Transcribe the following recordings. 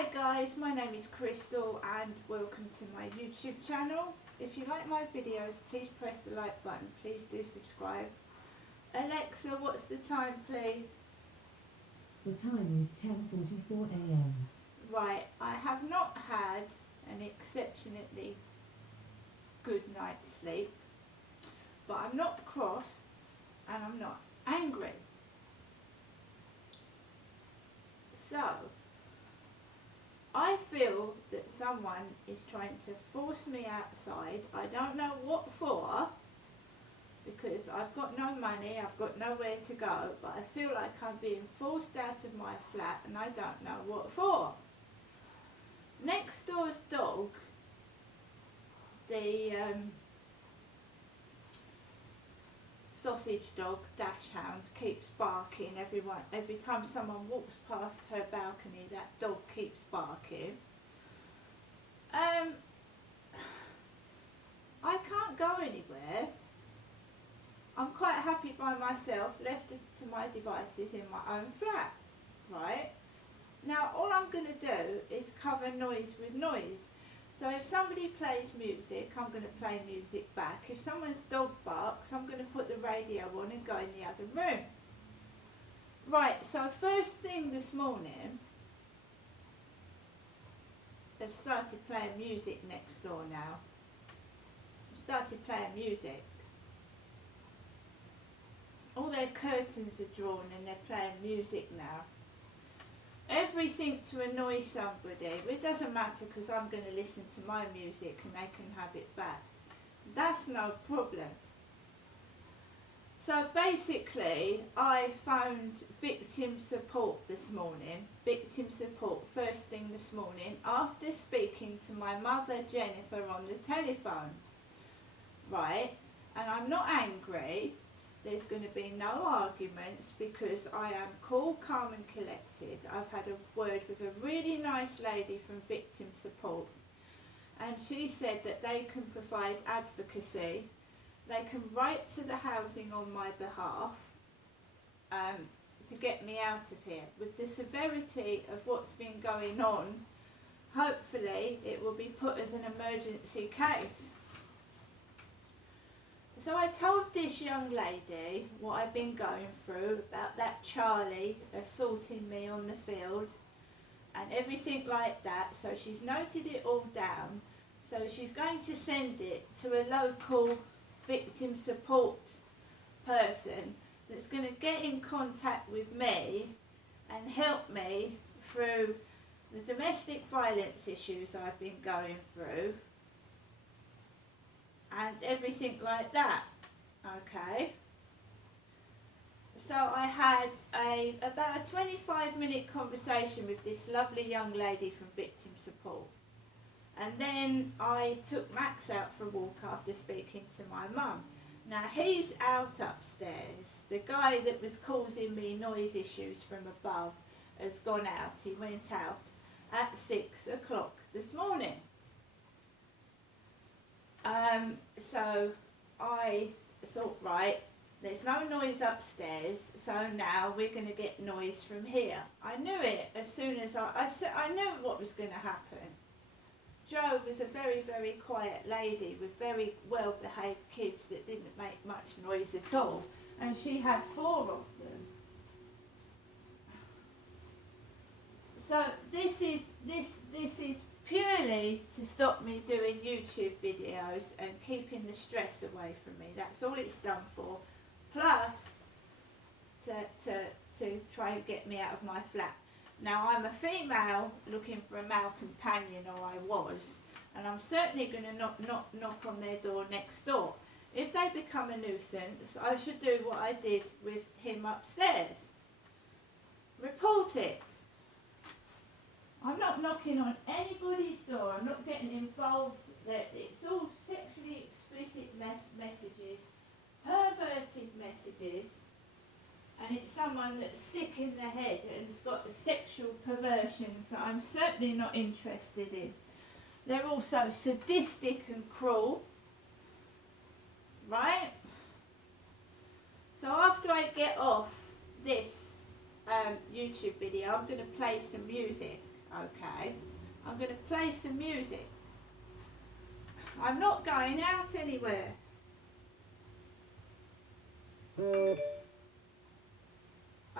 Hi guys, my name is Crystal and welcome to my YouTube channel. If you like my videos, please press the like button. Please do subscribe. Alexa, what's the time please? The time is 10:44 a.m. Right, I have not had an exceptionally good night's sleep, but I'm not cross and I'm not angry. So, I feel that someone is trying to force me outside. I don't know what for, because I've got no money, I've got nowhere to go, but I feel like I'm being forced out of my flat and I don't know what for. Next door's dog, the sausage dog, Dachshund, keeps barking. Every time someone walks past her balcony, that dog keeps barking. I can't go anywhere. I'm quite happy by myself, left to my devices in my own flat, right? Now all I'm going to do is cover noise with noise. So if somebody plays music, I'm going to play music back. If someone's dog barks, I'm going to put the radio on and go in the other room. Right, so first thing this morning, they've started playing music next door now. Started playing music. All their curtains are drawn and they're playing music now. Everything to annoy somebody. It doesn't matter because I'm going to listen to my music and they can have it back. That's no problem. So basically, I phoned victim support this morning. Victim support first thing this morning after speaking to my mother Jennifer on the telephone. Right? And I'm not angry. There's going to be no arguments because I am cool, calm and collected. I've had a word with a really nice lady from victim support and she said that they can provide advocacy. They can write to the housing on my behalf to get me out of here. With the severity of what's been going on, hopefully it will be put as an emergency case. So I told this young lady what I've been going through about that Charlie assaulting me on the field and everything like that. So she's noted it all down. So she's going to send it to a local victim support person that's going to get in contact with me and help me through the domestic violence issues I've been going through. And everything like that, okay? So I had about a 25-minute conversation with this lovely young lady from victim support. And then I took Max out for a walk after speaking to my mum. Now he's out upstairs. The guy that was causing me noise issues from above has gone out. He went out at 6 o'clock this morning. So I thought, right, there's no noise upstairs, so now we're going to get noise from here. I knew it as soon as I knew what was going to happen. Jo was a very, very quiet lady with very well-behaved kids that didn't make much noise at all, and she had 4 of them. So this is purely to stop me doing YouTube videos and keeping the stress away from me. That's all it's done for. Plus, to try and get me out of my flat. Now, I'm a female looking for a male companion, or I was, and I'm certainly going to knock on their door next door. If they become a nuisance, I should do what I did with him upstairs. Report it. I'm not knocking on anybody's door. I'm not getting involved. It's all sexually explicit messages, perverted messages, and it's someone that's sick in the head and has got a sexual perversions that I'm certainly not interested in. They're also sadistic and cruel, right? So after I get off this YouTube video, I'm going to play some music. Okay, I'm going to play some music. I'm not going out anywhere. I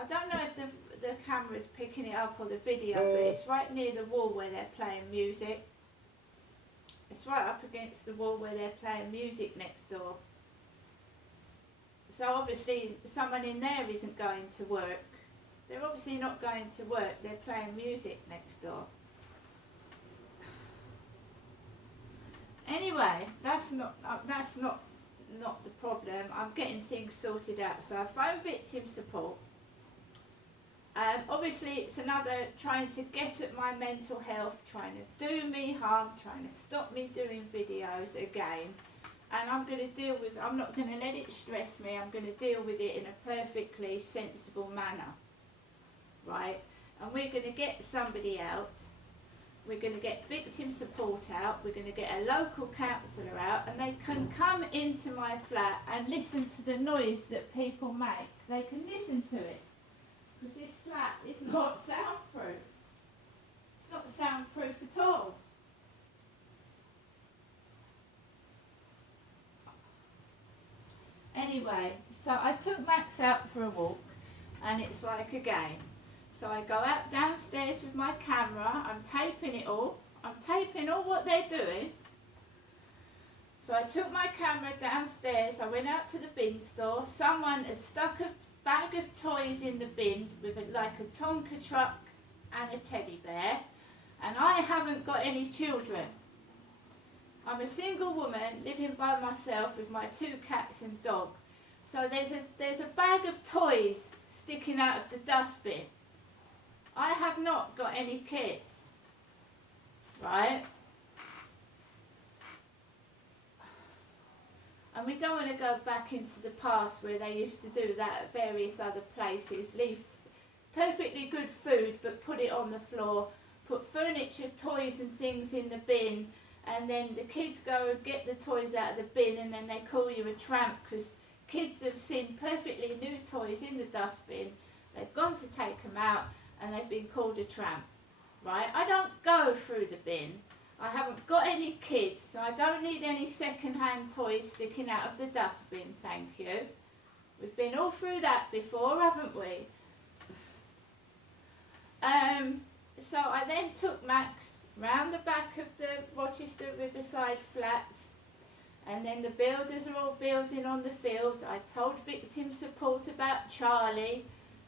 don't know if the camera's picking it up or the video, but it's right near the wall where they're playing music. It's right up against the wall where they're playing music next door. So obviously someone in there isn't going to work. They're obviously not going to work, they're playing music next door. Anyway, that's not the problem. I'm getting things sorted out. So I phoned victim support. Obviously it's another trying to get at my mental health, trying to do me harm, trying to stop me doing videos again. And I'm not going to let it stress me. I'm going to deal with it in a perfectly sensible manner. Right? And we're going to get somebody out. We're going to get victim support out. We're going to get a local counsellor out, and they can come into my flat and listen to the noise that people make. They can listen to it. Because this flat is not soundproof. It's not soundproof at all. Anyway, so I took Max out for a walk, and it's like a game. So I go out downstairs with my camera, I'm taping it all. I'm taping all what they're doing. So I took my camera downstairs, I went out to the bin store. Someone has stuck a bag of toys in the bin with like a Tonka truck and a teddy bear. And I haven't got any children. I'm a single woman living by myself with my 2 cats and dog. So there's a bag of toys sticking out of the dustbin. I have not got any kids, right? And we don't want to go back into the past where they used to do that at various other places, leave perfectly good food but put it on the floor, put furniture, toys and things in the bin, and then the kids go and get the toys out of the bin, and then they call you a tramp because kids have seen perfectly new toys in the dustbin, they've gone to take them out, and they've been called a tramp, right? I don't go through the bin. I haven't got any kids, so I don't need any second-hand toys sticking out of the dustbin, thank you. We've been all through that before, haven't we? So I then took Max round the back of the Rochester Riverside flats, and then the builders are all building on the field. I told victim support about Charlie,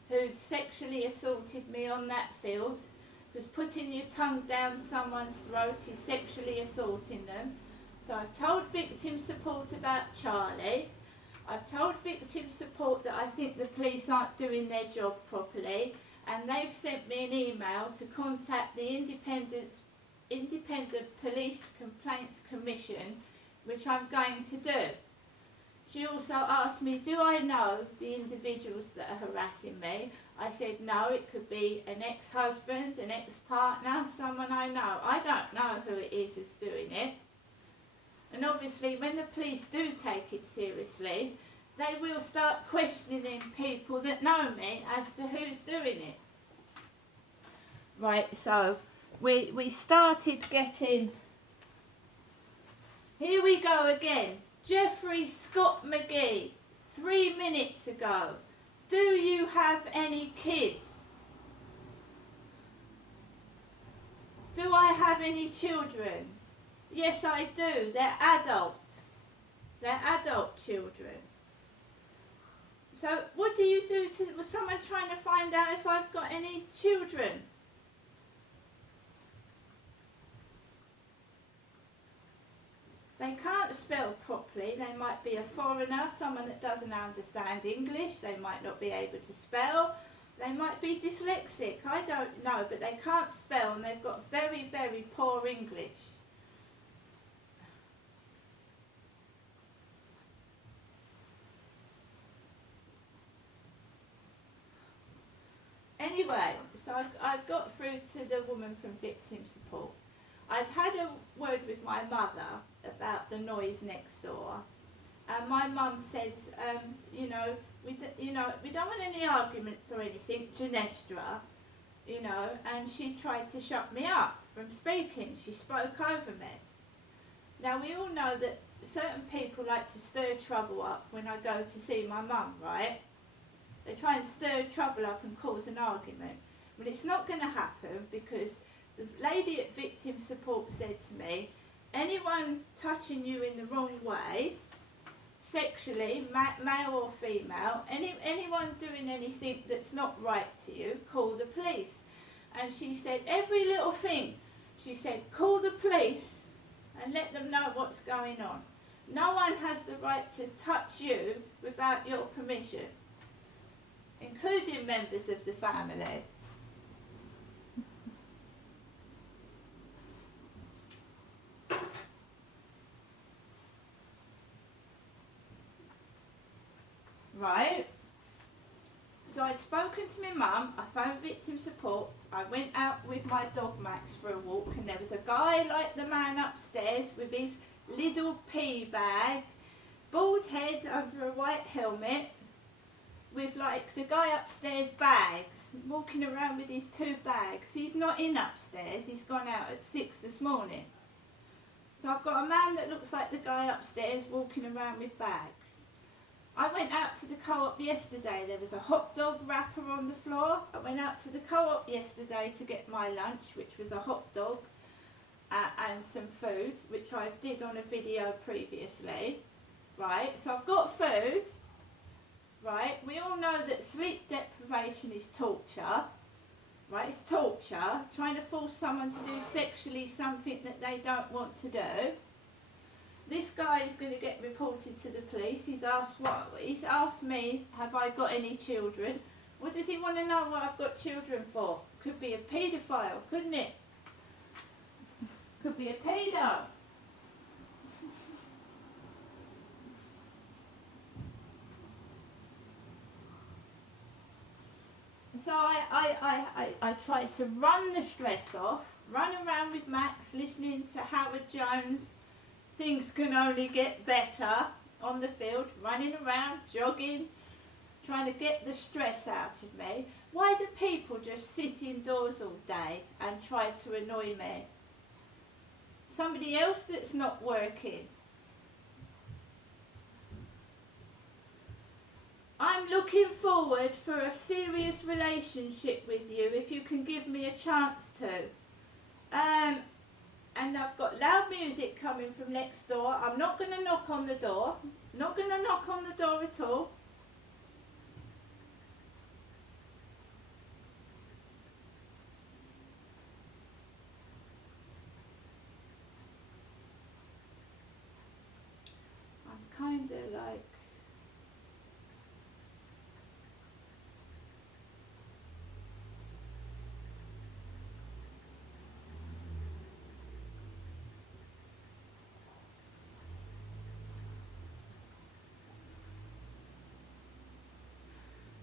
who'd sexually assaulted me on that field, because putting your tongue down someone's throat is sexually assaulting them. So I've told victim support about Charlie. I've told victim support that I think the police aren't doing their job properly, and they've sent me an email to contact the Independent Police Complaints Commission, which I'm going to do. She also asked me, do I know the individuals that are harassing me? I said no, it could be an ex-husband, an ex-partner, someone I know. I don't know who it is that's doing it. And obviously when the police do take it seriously, they will start questioning people that know me as to who's doing it. Right, so we started getting... Here we go again. Jeffrey Scott McGee, 3 minutes ago. Do you have any kids? Do I have any children? Yes, I do. They're adults. They're adult children. So what do you do to... Was someone trying to find out if I've got any children? They can't spell properly. They might be a foreigner, someone that doesn't understand English. They might not be able to spell. They might be dyslexic. I don't know, but they can't spell and they've got very, very poor English. Anyway, so I got through to the woman from victim support. I'd had a word with my mother about the noise next door, and my mum says, we don't want any arguments or anything, Genestra, you know, and she tried to shut me up from speaking. She spoke over me. Now, we all know that certain people like to stir trouble up when I go to see my mum, right? They try and stir trouble up and cause an argument. But it's not going to happen, because the lady at Victim Support said to me, anyone touching you in the wrong way, sexually, male or female, anyone doing anything that's not right to you, call the police. And she said, every little thing, she said, call the police and let them know what's going on. No one has the right to touch you without your permission, including members of the family. Right? So I'd spoken to my mum, I phoned Victim Support, I went out with my dog Max for a walk, and there was a guy like the man upstairs with his little pea bag, bald head under a white helmet, with like the guy upstairs bags, walking around with his 2 bags. He's not in upstairs, he's gone out at 6 this morning. So I've got a man that looks like the guy upstairs walking around with bags. I went out to the Co-op yesterday. There was a hot dog wrapper on the floor. I went out to the Co-op yesterday to get my lunch, which was a hot dog and some food, which I did on a video previously. Right, so I've got food. Right, we all know that sleep deprivation is torture. Right, it's torture. Trying to force someone to do sexually something that they don't want to do. This guy is going to get reported to the police. He's asked me, have I got any children? What does he want to know what I've got children for? Could be a paedophile, couldn't it? Could be a pedo. So I tried to run the stress off, run around with Max, listening to Howard Jones. Things can only get better on the field, running around, jogging, trying to get the stress out of me. Why do people just sit indoors all day and try to annoy me? Somebody else that's not working. I'm looking forward for a serious relationship with you if you can give me a chance to. And I've got loud music coming from next door. I'm not going to knock on the door. Not going to knock on the door at all. I'm kind of like...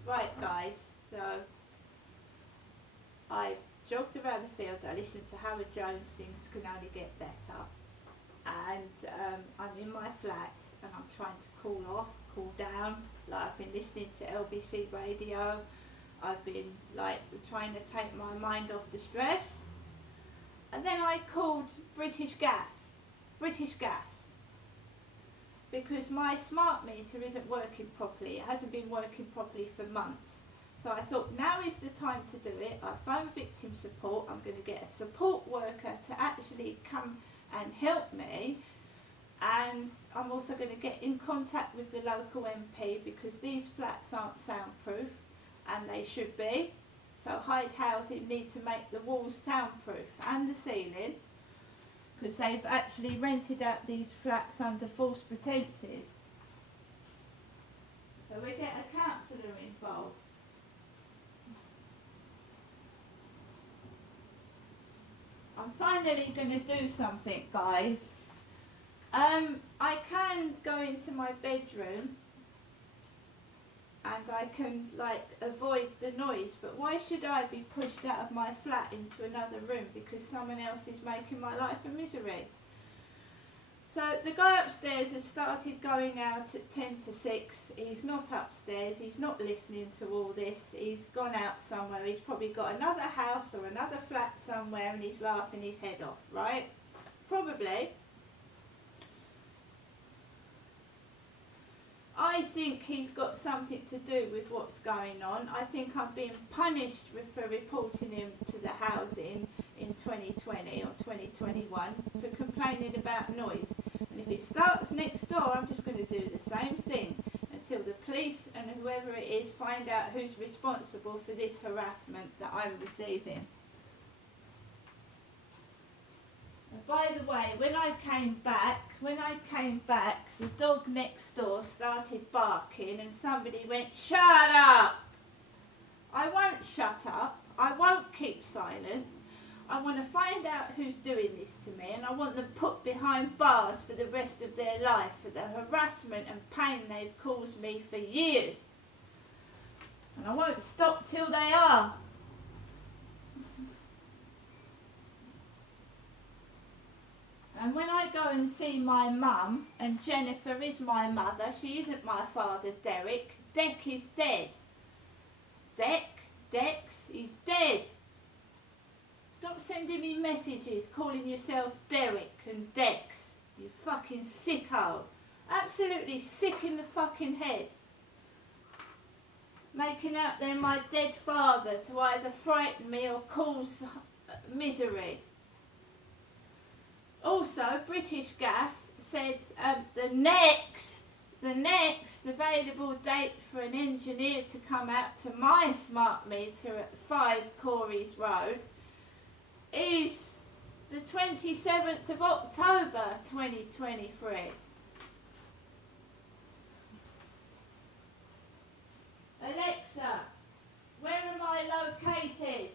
Right guys, so I jogged around the field, I listened to Howard Jones, Things Can Only Get Better, and I'm in my flat and I'm trying to cool off, cool down. Like, I've been listening to LBC radio, I've been like trying to take my mind off the stress, and then I called British Gas, because my smart meter isn't working properly. It hasn't been working properly for months. So I thought, now is the time to do it. I phoned Victim Support. I'm going to get a support worker to actually come and help me. And I'm also going to get in contact with the local MP, because these flats aren't soundproof, and they should be. So Hyde Housing need to make the walls soundproof and the ceiling, because they've actually rented out these flats under false pretences. So we get a counsellor involved. I'm finally going to do something, guys. I can go into my bedroom and I can like avoid the noise, but why should I be pushed out of my flat into another room because someone else is making my life a misery? So the guy upstairs has started going out at 10 to 6. He's not upstairs. He's not listening to all this. He's gone out somewhere. He's probably got another house or another flat somewhere and he's laughing his head off, right? Probably. I think he's got something to do with what's going on. I think I'm being punished for reporting him to the housing in 2020 or 2021 for complaining about noise. And if it starts next door, I'm just going to do the same thing until the police and whoever it is find out who's responsible for this harassment that I'm receiving. And by the way, when I came back, the dog next door started barking and somebody went, "Shut up!" I won't shut up. I won't keep silent. I want to find out who's doing this to me and I want them put behind bars for the rest of their life for the harassment and pain they've caused me for years. And I won't stop till they are. And when I go and see my mum, and Jennifer is my mother, she isn't my father Derek. Deck is dead. Dex is dead. Stop sending me messages calling yourself Derek and Dex. You fucking sicko. Absolutely sick in the fucking head. Making out they're my dead father to either frighten me or cause misery. Also, British Gas said the next available date for an engineer to come out to my smart meter at 5 Corey's Road is the 27th of October 2023. Alexa, where am I located?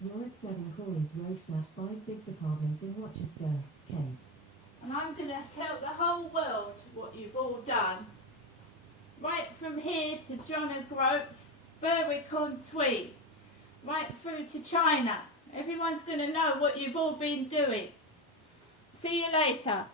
You're at 7 Corey's Road, flat 5 Biggs Apartments in Rochester, Kent. And I'm going to tell the whole world what you've all done. Right from here to John O'Groats, Berwick-on-Tweed, right through to China. Everyone's going to know what you've all been doing. See you later.